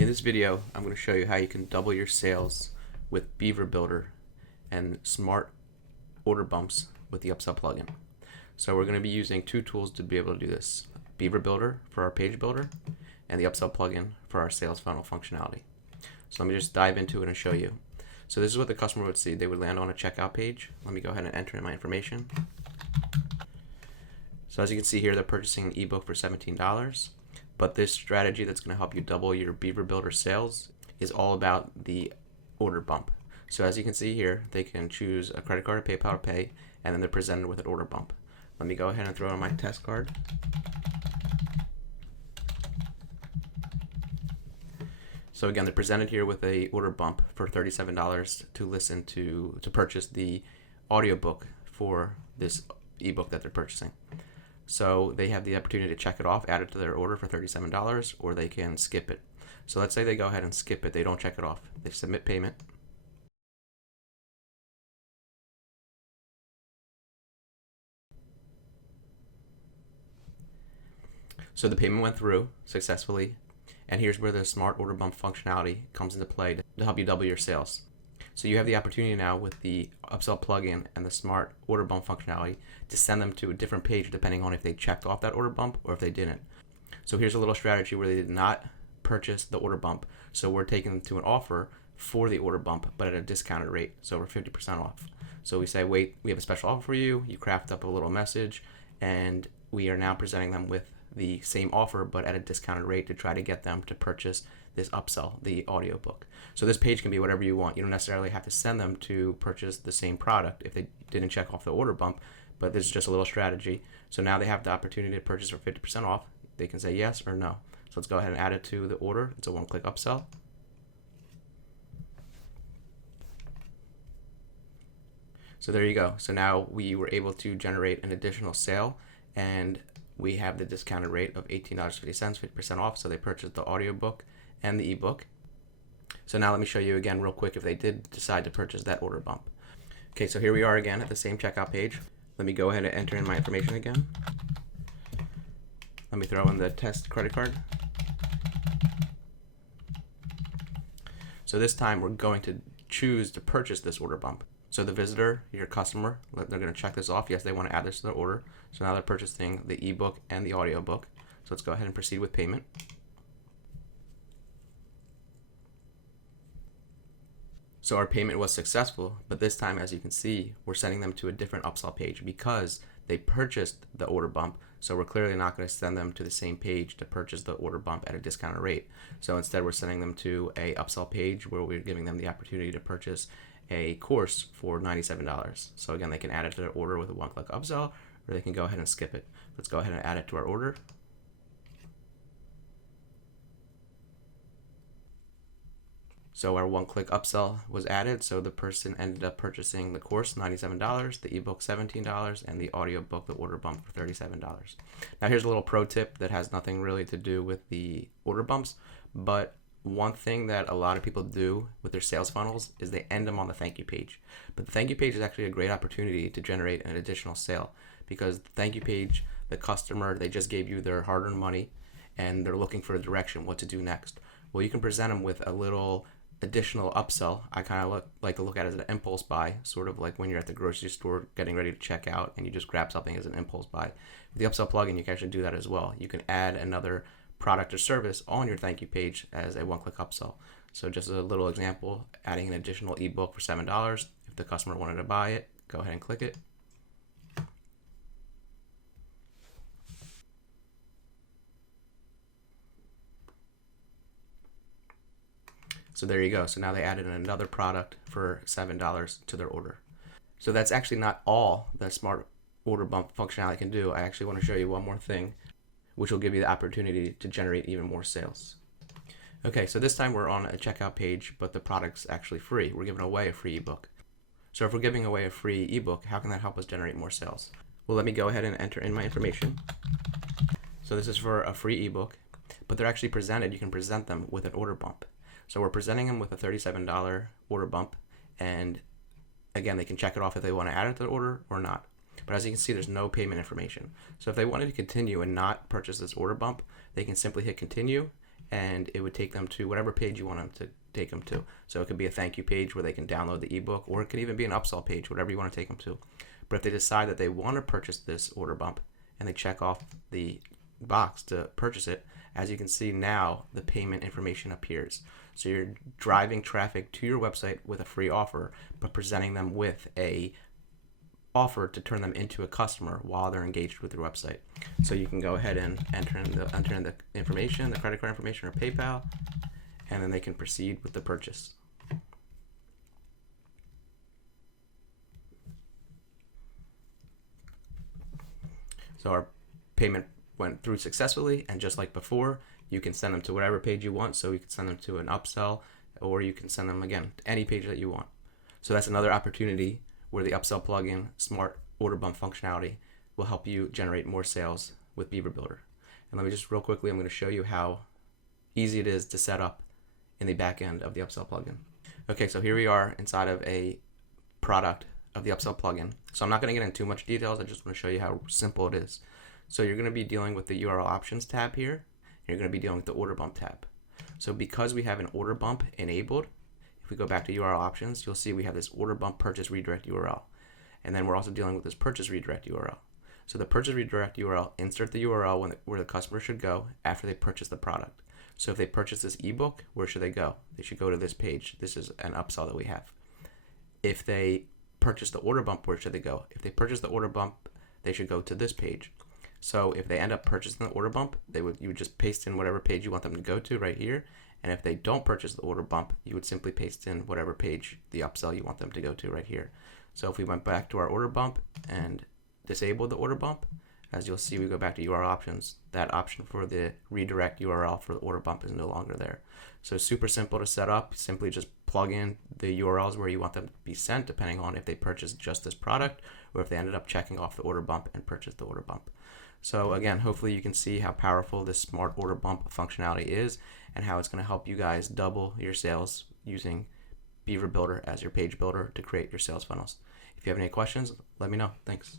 In this video, I'm going to show you how you can double your sales with Beaver Builder and smart order bumps with the Upsell plugin. So we're going to be using two tools to be able to do this. Beaver Builder for our page builder and the Upsell plugin for our sales funnel functionality. So let me just dive into it and show you. So this is what the customer would see. They would land on a checkout page. Let me go ahead and enter in my information. So as you can see here, they're purchasing an ebook for $17. But this strategy that's going to help you double your Beaver Builder sales is all about the order bump. So as you can see here, they can choose a credit card, or PayPal, or Pay, and then they're presented with an order bump. Let me go ahead and throw in my test card. So again, they're presented here with a order bump for $37 to purchase the audiobook for this ebook that they're purchasing. So they have the opportunity to check it off, add it to their order for $37, or they can skip it. So let's say they go ahead and skip it, they don't check it off. They submit payment. So the payment went through successfully, and here's where the smart order bump functionality comes into play to help you double your sales. So you have the opportunity now with the Upsell plugin and the smart order bump functionality to send them to a different page depending on if they checked off that order bump or if they didn't. So here's a little strategy where they did not purchase the order bump. So we're taking them to an offer for the order bump, but at a discounted rate. So we're 50% off. So we say, wait, we have a special offer for you. You craft up a little message, and we are now presenting them with the same offer, but at a discounted rate to try to get them to purchase this upsell, the audiobook. So this page can be whatever you want. You don't necessarily have to send them to purchase the same product if they didn't check off the order bump, but this is just a little strategy. So now they have the opportunity to purchase for 50% off. They can say yes or no. So let's go ahead and add it to the order. It's a one-click upsell. So there you go. So now we were able to generate an additional sale, and we have the discounted rate of $18.50, 50% off. So they purchased the audiobook and the ebook. So now let me show you again real quick if they did decide to purchase that order bump. Okay, so here we are again at the same checkout page. Let me go ahead and enter in my information again. Let me throw in the test credit card. So this time we're going to choose to purchase this order bump. So the visitor, your customer, they're going to check this off. Yes, they want to add this to their order. So now they're purchasing the ebook and the audiobook. So let's go ahead and proceed with payment. So our payment was successful, but this time, as you can see, we're sending them to a different upsell page because they purchased the order bump. So we're clearly not going to send them to the same page to purchase the order bump at a discounted rate. So instead, we're sending them to a upsell page where we're giving them the opportunity to purchase a course for $97. So again, they can add it to their order with a one-click upsell, or they can go ahead and skip it. Let's go ahead and add it to our order. So our one-click upsell was added, so the person ended up purchasing the course, $97, the ebook, $17, and the audiobook, the order bump, for $37. Now here's a little pro tip that has nothing really to do with the order bumps, but one thing that a lot of people do with their sales funnels is they end them on the thank you page. But the thank you page is actually a great opportunity to generate an additional sale, because the thank you page, the customer, they just gave you their hard-earned money and they're looking for a direction, what to do next. Well, you can present them with a little additional upsell. I kind of like to look at it as an impulse buy, sort of like when you're at the grocery store getting ready to check out and you just grab something as an impulse buy. With the Upsell plugin, you can actually do that as well. You can add another product or service on your thank you page as a one-click upsell. So just a little example, adding an additional ebook for $7. If the customer wanted to buy it, go ahead and click it. So there you go. So now they added another product for $7 to their order. So that's actually not all that smart order bump functionality can do. I actually want to show you one more thing, which will give you the opportunity to generate even more sales. Okay, so this time we're on a checkout page, but the product's actually free. We're giving away a free ebook. So if we're giving away a free ebook, how can that help us generate more sales? Well, let me go ahead and enter in my information. So this is for a free ebook, but they're actually presented. You can present them with an order bump. So we're presenting them with a $37 order bump, and again, they can check it off if they want to add it to the order or not. But as you can see, there's no payment information. So if they wanted to continue and not purchase this order bump, they can simply hit continue, and it would take them to whatever page you want them to take them to. So it could be a thank you page where they can download the ebook, or it could even be an upsell page, whatever you want to take them to. But if they decide that they want to purchase this order bump and they check off the box to purchase it, as you can see now, the payment information appears. So you're driving traffic to your website with a free offer, but presenting them with a offer to turn them into a customer while they're engaged with your website. So you can go ahead and enter in the information, the credit card information or PayPal, and then they can proceed with the purchase. So our payment went through successfully, and just like before, you can send them to whatever page you want. So you can send them to an upsell, or you can send them again to any page that you want. So that's another opportunity where the Upsell Plugin Smart Order Bump functionality will help you generate more sales with Beaver Builder. And let me just real quickly, I'm going to show you how easy it is to set up in the back end of the Upsell Plugin. Okay, so here we are inside of a product of the Upsell Plugin. So I'm not going to get into too much details. I just want to show you how simple it is. So you're going to be dealing with the URL options tab here, and you're going to be dealing with the order bump tab. So because we have an order bump enabled, if we go back to URL options, you'll see we have this order bump purchase redirect URL. And then we're also dealing with this purchase redirect URL. So the purchase redirect URL, insert the URL where the customer should go after they purchase the product. So if they purchase this ebook, where should they go? They should go to this page. This is an upsell that we have. If they purchase the order bump, where should they go? If they purchase the order bump, they should go to this page. So if they end up purchasing the order bump, you would just paste in whatever page you want them to go to right here. And if they don't purchase the order bump, you would simply paste in whatever page the upsell you want them to go to right here. So if we went back to our order bump and disabled the order bump, as you'll see, we go back to URL options. That option for the redirect URL for the order bump is no longer there. So super simple to set up. Simply just plug in the URLs where you want them to be sent, depending on if they purchased just this product or if they ended up checking off the order bump and purchased the order bump. So again, hopefully you can see how powerful this smart order bump functionality is and how it's going to help you guys double your sales using Beaver Builder as your page builder to create your sales funnels. If you have any questions, let me know. Thanks.